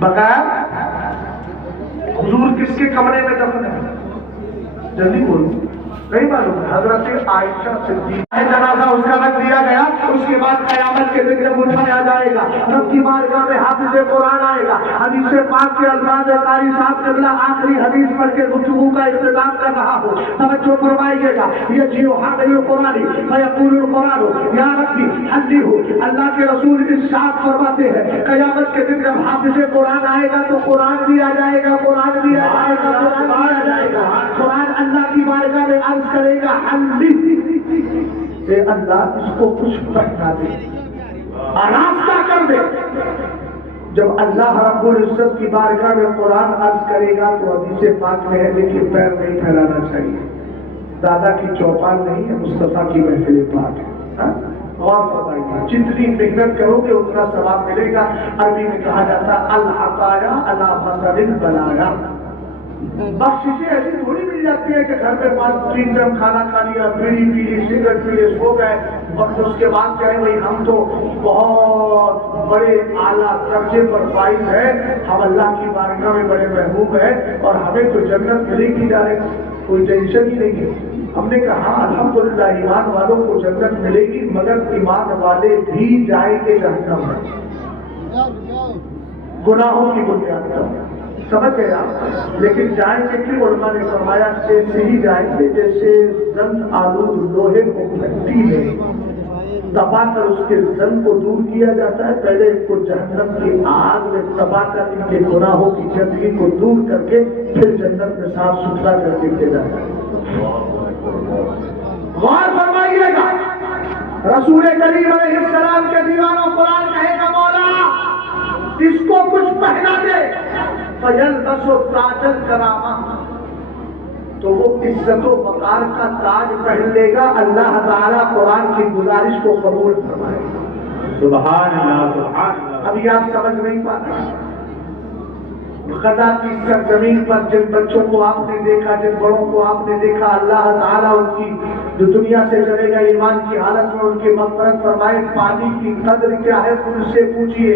بغیر حضور کس کے کمرے میں دفن ہے؟ جلدی بولو، نہیں معلوم؟ حضرت عائشہ صدیقہ جنازہ اس کا رکھ دیا گیا، اس کے بعد قیامت کے دن جب اٹھایا جائے گا رب کی بارگاہ میں حافظ قرآن آئے گا، حدیث پاک کے الفاظ قاری صاحب قبلہ آخری حدیث پڑھ کے گفتگو کا اختتام کر رہا ہو، توجہ فرمائیے گا، یہ جیو حامل قرآن فیقول القرآن یا ربی حلی ہو، اللہ کے رسول ارشاد فرماتے ہیں قیامت کے دن جب حافظ قرآن آئے گا تو قرآن بھی آ جائے گا، قرآن بھی آ جائے گا، قرآن بھی آ جائے گا، قرآن اللہ کی بارگاہ میں عرض کرے گا حلی، اے اللہ اس کو کچھ پڑھنا دے، آراستہ کر دے۔ جب اللہ رب العزت کی بارگاہ میں قرآن عرض کرے گا تو حدیث پاک میں ہے لیکن پیر نہیں پھیلانا چاہیے، دادا کی چوپان نہیں ہے، مصطفیٰ کی محفل پاک ہے۔ غور فرمائیے، جتنی محنت کرو گے اتنا ثواب ملے گا۔ عربی میں کہا جاتا ہے العطایا علی حسب البلایا، بخششیں ایسی تھوڑی مل جاتی ہے کہ گھر میں 5-3 ٹائم کھانا کھا لیا، بیڑی پی لی، سگریٹ پی لی، سو گئے اور اس کے بعد کہیں بھائی ہم تو بہت بڑے اعلیٰ درجے پر فائز ہیں، ہم اللہ کی بارگاہ میں بڑے محبوب ہیں اور ہمیں تو جنت ملے گی ڈائریکٹ، کوئی ٹینشن ہی نہیں ہے۔ ہم نے کہا الحمدللہ ایمان والوں کو جنت ملے گی مگر ایمان والے بھی جائیں گے جہنم میں گناہوں کی بنیاد پر، سمجھ گئے آپ؟ لیکن جائیں گے کہ علماء نے فرمایا ایسے ہی جائیں گے جیسے زنگ آلود لوہے کو مٹی میں دبا کر اس کے زنگ کو دور کیا جاتا ہے، پہلے اس کو جہنم کی آگ میں دبا کر ان کے گناہوں کی گندگی کو دور کر کے پھر جنت میں صاف ستھرا کر کے دیا جاتا ہے۔ غور فرمائیے گا، رسول کریم علیہ السلام کے دیوانوں قرآن کہے گا مولا اس کو کچھ پہنا دے، فَيَلْبَسُ تَاجَ الْكَرَامَةِ، تو وہ عزت و وقار کا تاج پہن لے گا۔ اللہ تعالیٰ قرآن کی گزارش کو قبول فرمائے۔ سبحان اللہ سبحان اللہ۔ ابھی آپ سمجھ نہیں پاتے، غزہ کی سرزمین پر جن بچوں کو آپ نے دیکھا، جن بڑوں کو آپ نے دیکھا، اللہ تعالیٰ ان کی جو دنیا سے چلے گا ایمان کی حالت میں ان کی مغفرت فرمائے۔ پانی کی قدر کیا ہے ان سے پوچھئے،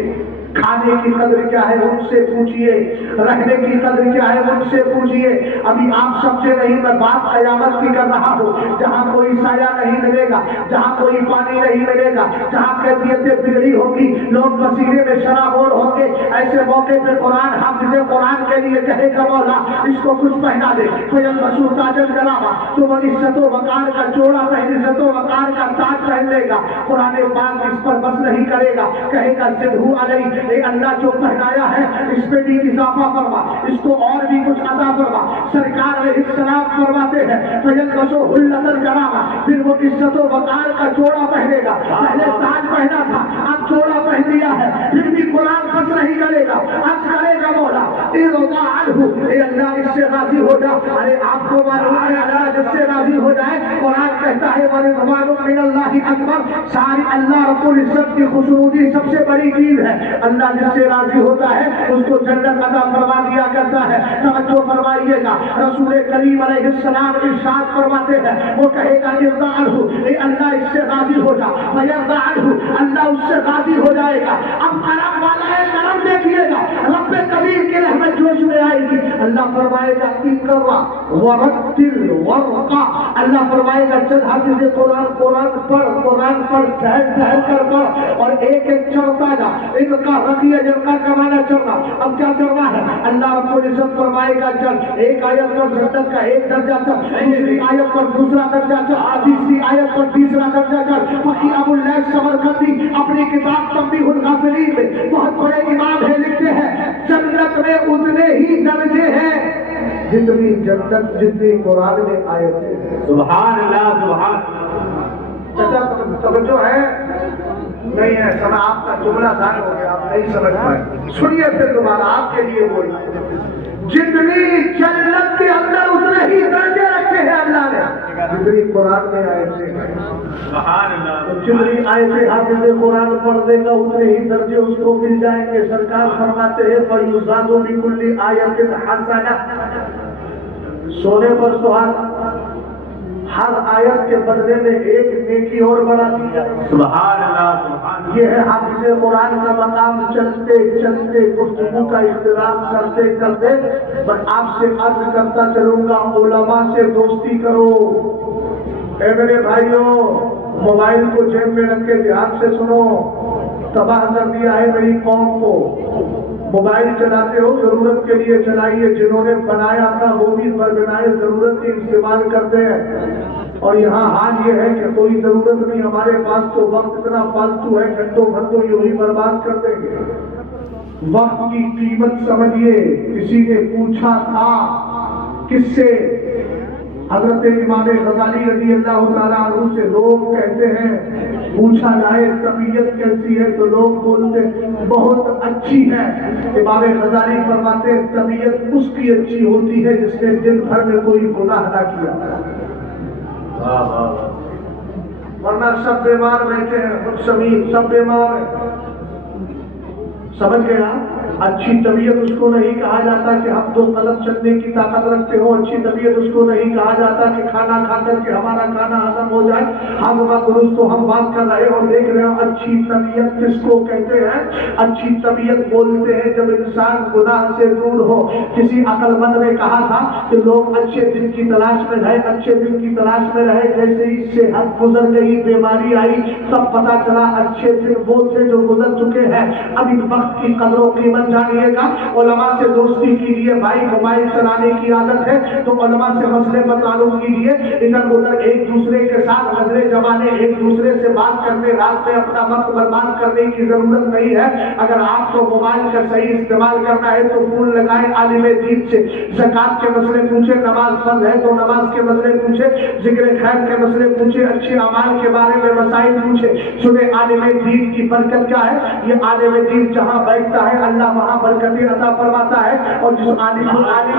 کھانے کی قدر کیا ہے ان سے پوچھئے، رہنے کی قدر کیا ہے ان سے پوچھئے۔ ابھی آپ سمجھے نہیں، میں بات قیامت کی کر رہا ہوں، جہاں کوئی سایہ نہیں ملے گا، جہاں کوئی پانی نہیں ملے گا، جہاں کیفیتیں بگڑی ہوگی، لوگ مسیرے میں شرابور ہوں گے، ایسے موقع پہ قرآن حافظ قرآن کے لیے کہے گا مولا اس کو کچھ پہنا دے، فَيَلْبَسُ تَاجَ الْكَرَامَةِ، تو وہ عزت و وقار کا جوڑا پہن، عزت و وقار کا تاج پہن لے گا۔ قرآن پاک اس پر بس نہیں کرے گا، کہے گا زدہ علیہ، اے اللہ جو پہنایا ہے اس پہ بھی اضافہ فرما، اس کو اور بھی کچھ عطا فرما۔ سرکار علیہ السلام فرماتے ہیں فَيَلْبَسُ حُلَّةَ الْكَرَامَةِ، پھر وہ عزت و وقار کا جوڑا پہنے گا۔ پہلے تاج پہنا تھا اب جوڑا پہن لیا ہے، پھر بھی قرآن بس نہیں کرے گا، اب کرے گا مولا ارضا عنہ، اے اللہ اس سے راضی ہو جا۔ ارے آپ کو معلوم ہے اللہ جس سے راضی ہو جائے، قرآن کہتا ہے وَرِضْوَانٌ مِّنَ اللَّهِ أَكْبَرُ، ساری اللہ رب العزت کی خوشنودی سب سے بڑی چیز ہے۔ اللہ جس سے راضی ہوتا ہے اس کو جنت عطا فرما دیا کرتا ہے۔ توجہ فرمائیے گا، رسول کریم علیہ السلام ارشاد فرماتے ہیں، وہ کہے گا ارضا عنہ، اے اللہ اس سے راضی ہو جا، فَيَرْضَى عَنْهُ، اللہ اس سے راضی ہو جائے گا۔ اب کرم والا ہے، کرم دیکھیے گا، رب کبیر کے رحمت جوش میں آئے گی۔ اللہ فرمائے گا اقرأ وَرَتِّلْ وَارْقَ، اللہ فرمائے گا چل حافظ قرآن قرآن پڑھ، قرآن پڑھ، ٹہل ٹہل کر پڑھ اور ایک ایک چڑھتا جا۔ ان کا رقیہ جنکا کمانا چڑھنا، اب کیا چڑھنا ہے؟ اللہ رب العزت فرمائے گا چل ایک آیت پر جنت کا ایک درجہ چل، دوسری آیت پر دوسرا درجہ چل، تیسری آیت پر تیسرا درجہ چل۔ فقی ابو اللیث سمرقندی اپنی کتاب تنبیہ الغافلین میں بہت بڑے امام ہے، لکھتے ہیں جنت میں اتنے ہی درجے ہیں جتنی جنت جتنی قرآن میں آئے تھے۔ سبحان اللہ سبحان چچا توجہ ہے نہیں ہے؟ سمجھ آپ کا جملہ دان ہو گیا، آپ نہیں سمجھ پائے، سنیے پھر دوبارہ آپ کے لیے بول، جتنی جنت کے اندر اتنے ہی درجے رکھے ہیں اللہ نے جتنی قرآن میں آئے تھے۔ سبحان اللہ، جتنی آئے تھے حافظ قرآن پڑھ دے گا اتنے ہی درجے اس کو مل جائیں گے۔ سرکار فرماتے ہیں فَيُزَادُ بِكُلِّ آیَةٍ حَسَنَةٍ، سونے پر سہاگا، ہر آیت کے بدلے میں ایک نیکی اور بڑھا دیا. سبحان اللہ سبحان اللہ. یہ ہے حافظ قرآن کا مقام. چلتے چلتے گفتگو کا احترام کرتے کرتے میں آپ سے عرض کرتا چلوں گا علماء سے دوستی کرو. اے میرے بھائیوں موبائل کو جیب میں رکھ کے دھیان سے سنو. تباہ کر دیا ہے میری قوم کو. موبائل چلاتے ہو ضرورت کے لیے چلائیے. جنہوں نے بنایا تھا وہ بھی بنائے ضرورت کی استعمال کرتے ہیں. اور یہاں حال یہ ہے کہ کوئی ضرورت نہیں. ہمارے پاس تو وقت اتنا فالتو ہے گھنٹوں گھنٹوں یوں ہی برباد کر دیں گے. وقت کی قیمت سمجھیے. کسی نے پوچھا تھا کس سے؟ حضرت امام غزالی رضی اللہ تعالیٰ عنہ سے. لوگ کہتے ہیں پوچھا جائے طبیعت کیسی ہے تو لوگ بولتے بہت اچھی ہے. امام غزالی فرماتے ہیں طبیعت اس کی اچھی ہوتی ہے جس نے دن بھر میں کوئی گناہ نہ کیا. ورنہ سب بیمار بیٹھے ہیں. خود سمیر سب بیمار ہیں. سمجھ گیا؟ اچھی طبیعت اس کو نہیں کہا جاتا کہ ہم 2 قدم چلنے کی طاقت رکھتے ہو. اچھی طبیعت اس کو نہیں کہا جاتا کہ کھانا کھا کر کے ہمارا کھانا ہضم ہو جائے. ہاضمہ درست تو ہم بات کر رہے اور دیکھ رہے ہیں اچھی طبیعت کس کو کہتے ہیں. اچھی طبیعت بولتے ہیں جب انسان گناہ سے دور ہو. کسی عقل مند نے کہا تھا کہ لوگ اچھے دن کی تلاش میں رہے, اچھے دن کی تلاش میں رہے. جیسے ہی صحت گزر گئی, بیماری آئی, تب پتا چلا اچھے دن وہ تھے جو گزر چکے ہیں. اب ان وقت کی قدر و قیمت جانیے گا. علماء سے دوستی کیجیے. بھائی موبائل چلانے کی عادت ہے تو علماء سے مسئلے پر تعلق کیجیے. ادھر ادھر ایک دوسرے کے ساتھ نظریں جمانے, ایک دوسرے سے بات کرنے, رات میں اپنا وقت برباد کرنے کی ضرورت نہیں ہے. اگر آپ کو موبائل کا صحیح استعمال کرنا ہے تو فون لگائیں عالم دین سے. زکات کے مسئلے پوچھے, نماز فرض ہے تو نماز کے مسئلے پوچھے, ذکر خیر کے مسئلے پوچھے, اچھے اعمال کے بارے میں مسائل پوچھے. سنے عالم دین کی برکت کیا ہے. یہ عالم دین جہاں بیٹھتا ہے اللہ وہاں برکتیں عطا فرماتا ہے. اور جس عالم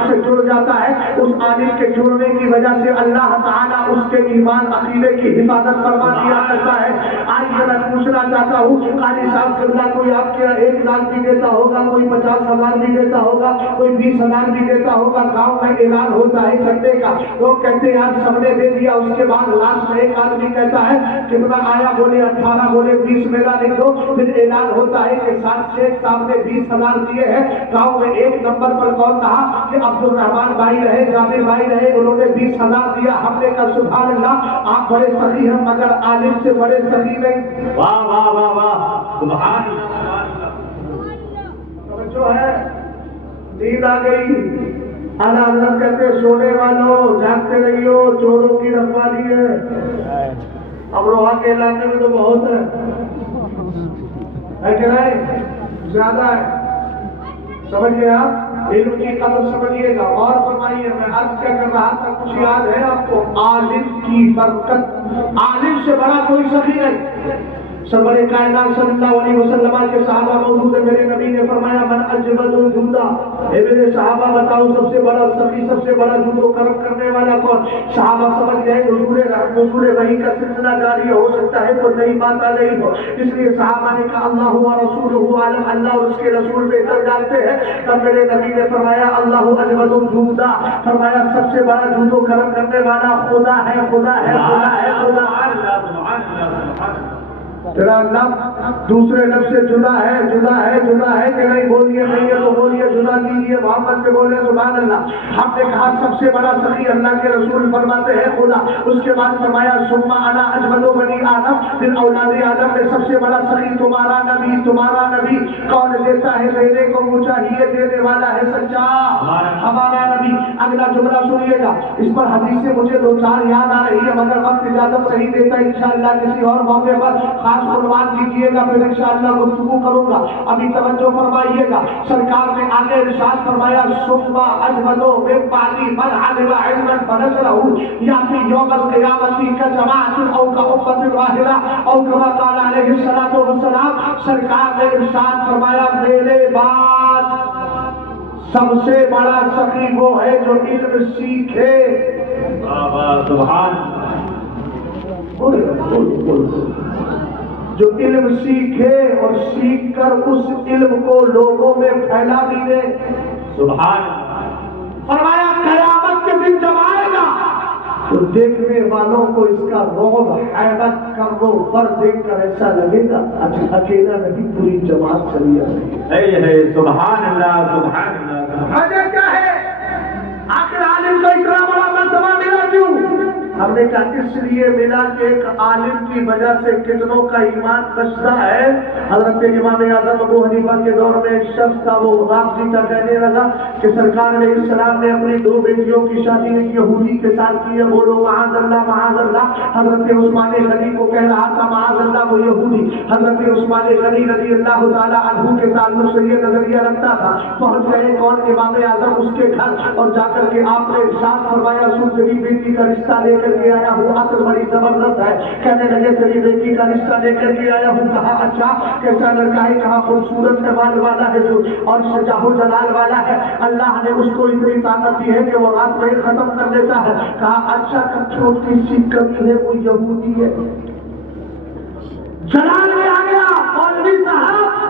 سے جڑ جاتا ہے اس عالم کے جڑنے کی وجہ سے اللہ تعالیٰ اس کے ایمان عقیدے کی حفاظت فرما دیا کرتا ہے. آج میں پوچھنا چاہتا ہوں قاری صاحب سے کوئی آپ کے 1 لاکھ بھی دیتا ہوگا, کوئی 50,000 بھی دیتا ہوگا, کوئی 20,000 بھی دیتا ہوگا. گاؤں میں اعلان ہوتا ہے چندے کا, لوگ کہتے ہیں آج سب نے دے دیا. اس کے بعد لاسٹ میں ایک آدمی کہتا ہے کتنا آیا, بولے 18, بولے 20, میرا لکھ دو. پھر اعلان ہوتا ہے کہ شیخ صاحب نے 20,000 دیے ہیں. گاؤں میں ایک نمبر پر کون کہا کہ عبد الرحمان بھائی رہے, جابر بھائی رہے, انہوں نے 20,000 دیا. ہم نے کہا سبحان اللہ آپ بڑے سخی ہیں مگر عالم سے بڑے سخی نہیں. واہ واہ واہ واہ سبحان اللہ. جو ہے نیند آ گئی. اعلیٰ حضرت کہتے سونے والوں جاگتے رہیو, چوروں کی رکھوالی ہے. اب روحا کے علاقے میں تو بہت ہے کہ نہیں, زیادہ ہے. سمجھ گئے آپ. علم کی قدر سمجھیے گا. اور فرمائیے میں عرض کیا کر رہا تھا, کچھ یاد ہے آپ کو؟ عالم کی برکت, عالم سے بڑا کوئی سخی نہیں. سرور کائنات صلی اللہ علیہ وسلم کے صحابہ موجود ہے. میرے نبی نے فرمایا من اجود الجودا, اے میرے صحابہ بتاؤ سب سے بڑا سخی, سب سے بڑا جود و کرم کرنے والا کون؟ صحابہ سمجھ گئے نزول وحی کا سلسلہ جاری ہو سکتا ہے تو نئی بات آ رہی ہو. اس لیے صحابہ نے کہا اللہ و رسولہ عالم, اللہ اور اس کے رسول بہتر جانتے ہیں. تب میرے نبی نے فرمایا اللہ اجود الجودا, فرمایا سب سے بڑا جود و کرم کرنے والا خدا ہے, خدا ہے, خدا ہے, خدا ہے. تیرا لفظ دوسرے لفظ سے جدا ہے, جدا ہے, جدا ہے کہ نہیں؟ بولیے نہیں ہے تو بولیے, جدا کیجیے, محمد سے بولے سبحان اللہ. ہم نے کہا سب سے بڑا سخی اللہ کے رسول فرماتے ہیں خدا. اس کے بعد فرمایا ثم انا اجود بنی آدم, پھر اولاد آدم میں سب سے بڑا سخی تمہارا نبی. تمہارا نبی کون دیتا ہے دینے کو, وہ چاہیے دینے والا ہے سچا, ہمارا نبی. اگلا جملہ سنیے گا, اس پر حدیث سے مجھے 2-4 یاد آ رہی ہے مگر وقت اجازت نہیں دیتا. انشاءاللہ کسی اور موقع پر خاص عنوان کیجیے گا, پھر انشاءاللہ گفتگو کروں گا. ابھی توجہ فرمائیے گا. سرکار نے آگے ارشاد فرمایا ثم اجمدوا من بعد من علم علما فنشره یاتی یوم القیامت کجماعت او کامت واحدہ او کما قال علیہ الصلوۃ والسلام. سرکار نے ارشاد فرمایا میرے بعد سب سے بڑا سخی وہ ہے جو علم سیکھے. سبحان. جو علم سیکھے اور سیکھ کر اس علم کو لوگوں میں پھیلا بھی دے. سبحان. فرمایا قیامت کے دن جب آئے گا تو دیکھنے والوں کو اس کا رعب حیرت کر وہ پر دیکھ کر ایسا لگے گا اکیلا نہیں پوری جماعت چلی آ رہی ہے سبحان اللہ سبحان اللہ وجہ کیا ہے؟ آخر عالم کو اتنا بڑا مرتبہ ملا کیوں؟ ہم نے کہا اس لیے ملا کہ ایک عالم کی وجہ سے کتنوں کا ایمان بچتا ہے۔ حضرت امام اعظم ابو حنیفہ کے دور میں ایک شخص تھا، وہ رافضی کا کہنے لگا کہ سرکار علیہ السلام نے اپنی 2 بیٹیوں کی شادی ایک یہودی کے ساتھ کی ہے، بولو معاذ اللہ معاذ اللہ۔ حضرت عثمان غنی کو کہہ رہا تھا معاذ اللہ وہ یہودی۔ حضرت عثمان غنی رضی اللہ تعالیٰ عنہ کے تعلق سے یہ نظریہ رکھتا تھا۔ پہنچ گئے کون؟ امام اعظم اس کے گھر، اور جا کر کے آپ نے ارشاد فرمایا سن تیری بیٹی کا رشتہ لے کر کے آیا ہوں، عقل بڑی زبردست ہے۔ کہنے لگے تیری بیٹی کا رشتہ لے کر کے آیا ہوں۔ کہا اچھا کیسا لڑکا ہے؟ کہا خوبصورت کمال والا ہے اور شجاع و جلال والا ہے، اللہ نے اس کو اتنی طاقت دی ہے کہ وہ رات میں ختم کر دیتا ہے۔ کہا اچھا چھوٹی سی کمی ہے، وہ یہودی ہے۔ جلال میں آ گیا مولوی صاحب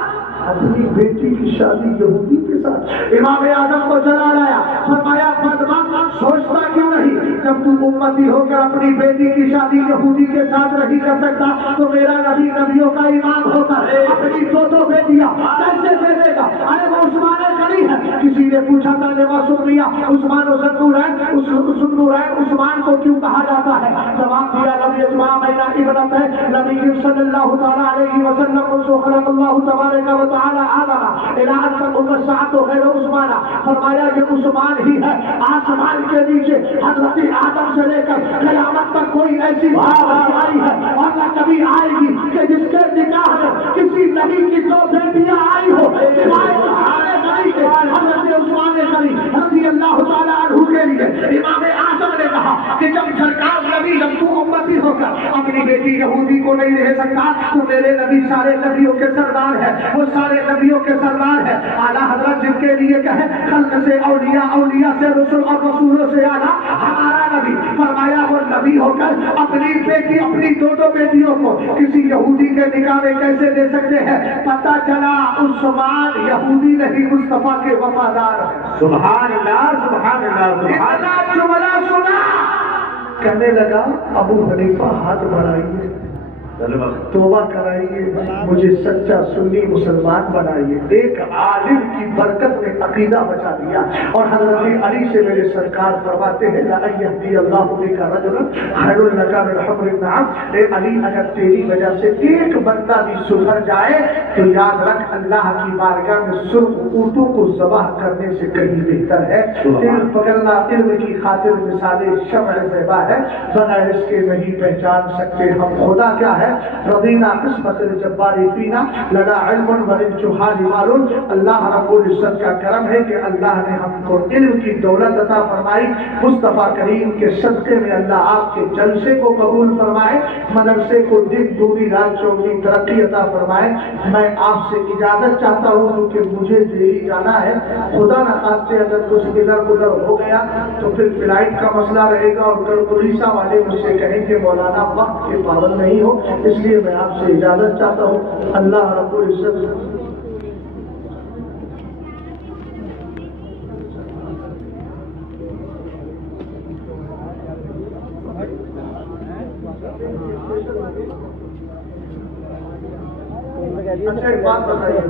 اپنی بیٹی کی شادی یہودی کے ساتھ۔ امام اعظم کو جلال آیا، فرمایا بدبخت سوچتا کیوں نہیں جب تم امتی ہو کر اپنی بیٹی کی شادی یہودی کے ساتھ نہیں کر سکتا تو میرا نبی نبیوں کا امام ہوتا ہے، اپنی 2 بیٹیاں کیسے دے دے گا؟ ارے وہ عثمان غنی ہے۔ کسی نے پوچھا تھا سن لیا عثمان عثمان کو کیوں کہا جاتا ہے؟ جواب دیا نبی اسماء مینا عبرت ہے، نبی صلی اللہ تعالیٰ علیہ وسلم کو خلق اللہ تبارک و تعالی آدم الى ان تقوم الساعة غیر عثمان، فرمایا یہ عثمان ہی ہے۔ آسمان کے نیچے حضرت آدم سے لے کر قیامت تک کوئی ایسی بات آئی ہے اور نہ کبھی آئے گی کہ جس کے نکاح میں کسی نبی کی 2 بیٹیاں آئی ہو سوائے عثمان غنی کے۔ حضرت عثمان غنی رضی اللہ تعالیٰ عنہ کے لیے امام اعظم نے کہا کہ جب سرکار نبی جب تو امتی ہو کر اپنی بیٹی یہودی کو نہیں رہ سکتا تو میرے نبی سارے نبیوں کے سردار ہے، وہ سارے نبیوں کے سردار ہے۔ اعلیٰ حضرت جن کے لیے کہے خلق سے اولیاء، اولیاء سے رسول اور رسولوں سے اعلیٰ ہمارا نبی، فرمایا وہ نبی ہو کر اپنی بیٹی اپنی 2 بیٹیوں کو کسی یہودی کے نکاح میں کیسے دے سکتے ہیں؟ پتہ چلا عثمان یہودی نہیں مصطفیٰ کے وفادار ہے۔ سبحان اللہ سبحان اللہ سبحان اللہ۔ جملہ سنا کہنے لگا ابو حنیفہ ہاتھ بڑھائیے، توبہ کرائیے، مجھے سچا سنی مسلمان بنائیے۔ ایک عالم کی برکت نے عقیدہ بچا دیا۔ اور حضرت علی سے میرے سرکار فرماتے ہیں لا یهدی اللہ بک رجلا خیر لک من حمر النعم، اے علی اگر تیری وجہ سے ایک بندہ بھی سدھر جائے تو یاد رکھ اللہ کی بارگاہ میں سرخ اونٹوں کو ذبح کرنے سے کہیں بہتر ہے۔ علم پکڑنا علم کی خاطر مثال شمع زیبا ہے، بغیر اس کے نہیں پہچان سکتے ہم خدا کیا ہے۔ رضینا قسمت الجبار فینا لنا علم وللجہال مال۔ اللہ رب العزت کا کرم ہے کہ اللہ نے ہم کو علم کی دولت عطا فرمائی۔ مصطفیٰ کریم کے صدقے میں اللہ آپ کے جلسے کو قبول فرمائے، مدرسے کو دن دوری رات چوگنی ترقی عطا فرمائے۔ میں آپ سے اجازت چاہتا ہوں کیونکہ مجھے دہلی جانا ہے، خدا نخواستہ اگر کچھ ادھر ادھر ہو گیا تو پھر فلائٹ کا مسئلہ رہے گا اور پولیسا والے مجھ سے کہیں کہ مولانا وقت کے پابند نہیں ہو، اس لیے میں آپ سے اجازت چاہتا ہوں۔ اللہ رب العزت اچھا ایک بات بتائیے،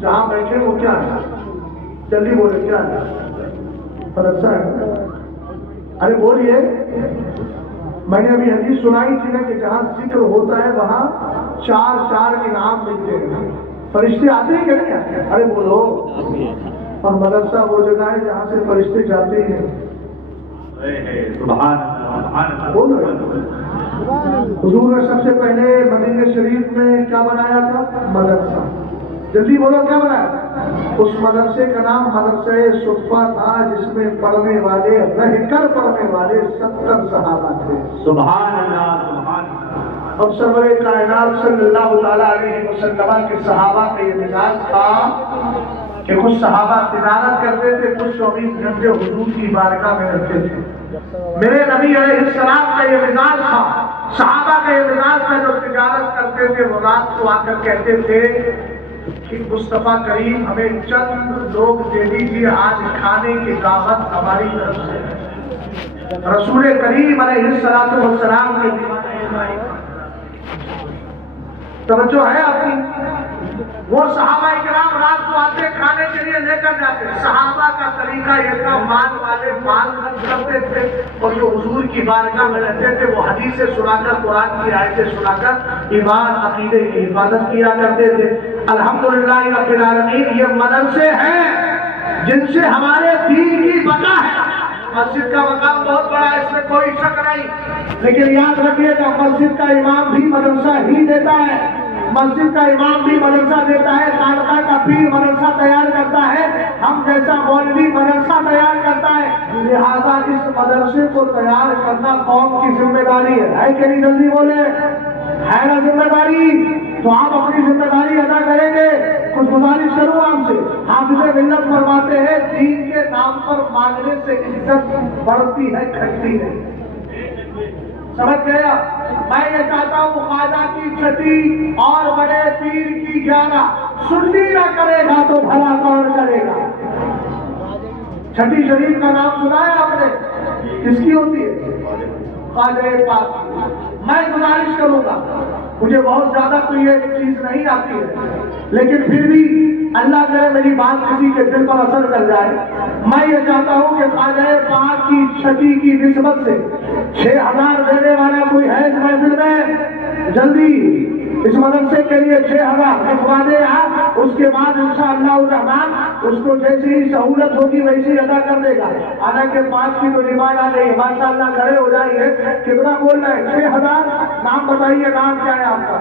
جہاں بیٹھے وہ کیا ہے؟ جلدی بولے کیا ہے؟ مدرسہ ہے؟ ارے بولیے، میں نے ابھی حدیث سنائی تھی نا کہ جہاں ذکر ہوتا ہے وہاں 4 انعام ملتے ہیں۔ فرشتے آتے ہیں کہ نہیں آتے؟ ارے بولو۔ اور مدرسہ وہ جگہ ہے جہاں سے فرشتے جاتے ہیں۔ بول رہے حضور نے سب سے پہلے مدینہ شریف میں کیا بنایا تھا؟ مدرسہ۔ جلدی بولو کیا بنایا؟ اس مدرسے کا نام مدرسہ صفہ تھا، جس میں پڑھنے والے رہ کر پڑھنے والے 70 صحابہ تھے۔ سبحان اللہ سبحان اللہ۔ اور سرور کائنات صلی اللہ تعالیٰ علیہ وسلم کے صحابہ کا یہ مزاج تھا کہ کچھ صحابہ تجارت کرتے تھے، کچھ 24 گھنٹے حضور کی بارگاہ میں رہتے تھے۔ میرے نبی علیہ السلام کا یہ مزاج تھا، صحابہ کا یہ مزاج تھا، جو تجارت کرتے تھے وہ رات کو آ کر کہتے تھے کہ مصطفیٰ کریم ہمیں چند لوگ دے دیجیے، آج کھانے کی دعوت ہماری طرف سے ہے۔ رسول کریم علیہ الصلوۃ والسلام کے توجہ ہے آپ کی؟ وہ صحابہ کرام رات کو آتے کھانے کے لیے لے کر جاتے. صحابہ کا طریقہ یہ تھا، مال والے مال خرچ کرتے تھے اور جو حضور کی بارگاہ میں رہتے تھے وہ حدیثیں سنا کر، قرآن کی آیتیں سنا کر ایمان عقیدے کی حفاظت کیا کرتے تھے. الحمدللہ رب العالمین، یہ مدرسے ہیں جن سے ہمارے دین کی بقا ہے. مسجد کا مقام بہت بڑا ہے، اس میں کوئی شک نہیں، لیکن یاد رکھیے کہ مسجد کا امام بھی مدرسہ ہی دیتا ہے. مسجد کا امام بھی مدرسہ دیتا ہے، خانقاہ کا پیر مدرسہ تیار کرتا ہے، ہم جیسا مولوی مدرسہ تیار کرتا ہے. لہذا اس مدرسے کو تیار کرنا قوم کی ذمہ داری ہے کہ نہیں؟ جلدی بولے، ہے نا ذمہ داری؟ تو آپ اپنی ذمہ داری ادا کریں گے. کچھ گزارش کروں آپ سے، حافظ ملت فرماتے ہیں دین کے نام پر مانگنے سے عزت بڑھتی ہے، گھٹتی ہے. سمجھ گیا؟ میں یہ چاہتا ہوں خواجہ کی چھٹی اور بڑے پیر کی 11 سنی نہ کرے گا تو بھلا کون کرے گا؟ چھٹی شریف کا نام سنا ہے آپ نے؟ کس کی ہوتی ہے؟ خواجہ پاک. میں گزارش کروں گا، مجھے بہت زیادہ تو یہ چیز نہیں آتی ہے، لیکن پھر بھی اللہ کرے میری بات کسی کے دل پر اثر کر جائے. میں یہ چاہتا ہوں کہ خواجہ پاک کی چھٹی کی نسبت سے 6000 دینے والا کوئی ہے اس محفل میں؟ جلدی اس مدرسے کے لیے 6000 لکھوا دے آپ. اس کے بعد انشاءاللہ الرحمن اس کو جیسی ہی سہولت ہوگی ویسی ادا کر دے گا. حالانکہ 5 کی تو ڈیمانڈ آ گئی، ماشاءاللہ کھڑے ہو جائیے. کتنا بول رہے ہیں؟ 6000. نام بتائیے، نام کیا ہے آپ کا؟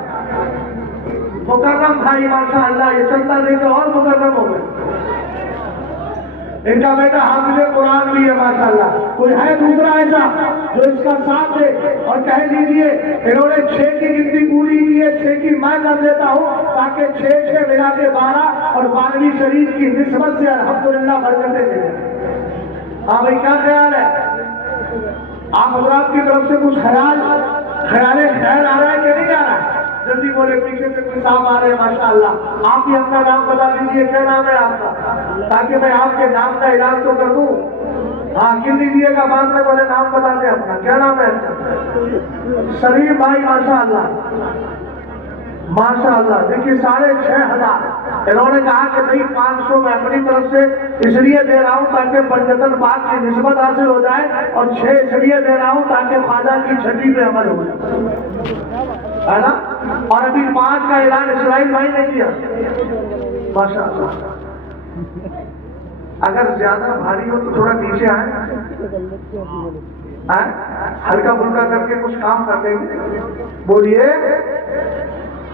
مکرم بھائی، ماشاءاللہ یہ چلتا دے کے اور مکرم ہو گئے. ان کا بیٹا حافظ قرآن بھی ہے ماشاءاللہ. کوئی ہے دوسرا ایسا جو اس کا ساتھ دے اور کہہ دیجئے انہوں نے 6 کی گنتی پوری کی ہے، 6 کی میں کر دیتا ہوں تاکہ 6 ملا کے 12 اور 12ویں شریف کی نسبت سے الحمدللہ برکتیں ملیں. ہاں بھائی، کیا خیال ہے آپ حضرات کی طرف سے؟ کچھ خیال خیر آ رہا ہے کہ نہیں آ رہا ہے؟ جلدی بولے، پیچھے سے کوئی صاحب آ رہے ہیں ماشاءاللہ. آپ ہی اپنا نام بتا دیجئے، کیا نام ہے آپ کا، تاکہ میں آپ کے نام کا اعلان تو کر دوں. ہاں گن لیجیے گا، بعد میں بولے نام بتا دیں اپنا. کیا نام ہے؟ سلیم بھائی، ماشاءاللہ ماشاءاللہ. دیکھیے 6500 انہوں نے کہا کہ بھائی 500 میں اپنی طرف سے اس لیے دے رہا ہوں تاکہ پنجتن پاک کی نسبت حاصل ہو جائے، اور 6 اس لیے دے رہا ہوں تاکہ خواجہ کی چھٹی پہ عمل ہو جائے، ہے نا؟ اور ابھی 5 کا اعلان اسرائیل بھائی نے کیا ماشاءاللہ. اگر زیادہ بھاری ہو تو تھوڑا نیچے آئیں، ہلکا پھلکا کر کے کچھ کام کر لیں گے. بولیے.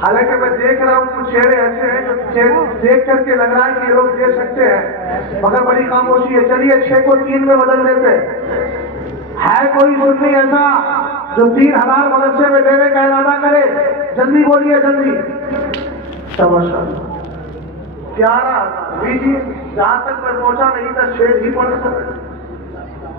حالانکہ میں دیکھ رہا ہوں کچھ چہرے ایسے ہیں جو دیکھ کر کے لگ رہا ہے کہ یہ لوگ دے سکتے ہیں، مگر بڑی خاموشی ہے. چلیے 6 کو 3 میں بدل دیتے. ہے کوئی سنی ایسا جو 3000 مدرسے میں دینے کا ارادہ کرے؟ جلدی بولیے، جلدی. 11,000 جہاں تک میں پہنچا نہیں تھا 6 ہی پڑھ سکتے.